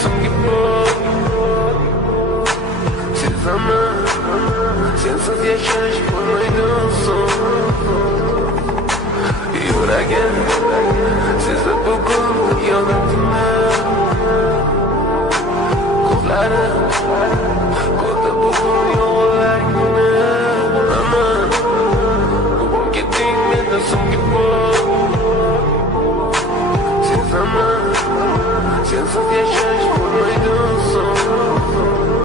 숨기고 세상은 sensiz yashash bo'lmaydi yuragim sezib bugun yonimda ko'zlarim ko'rdi bugun yolg'onlaringni aman bugun ketding mendan so'ngib sezaman sensiz yashash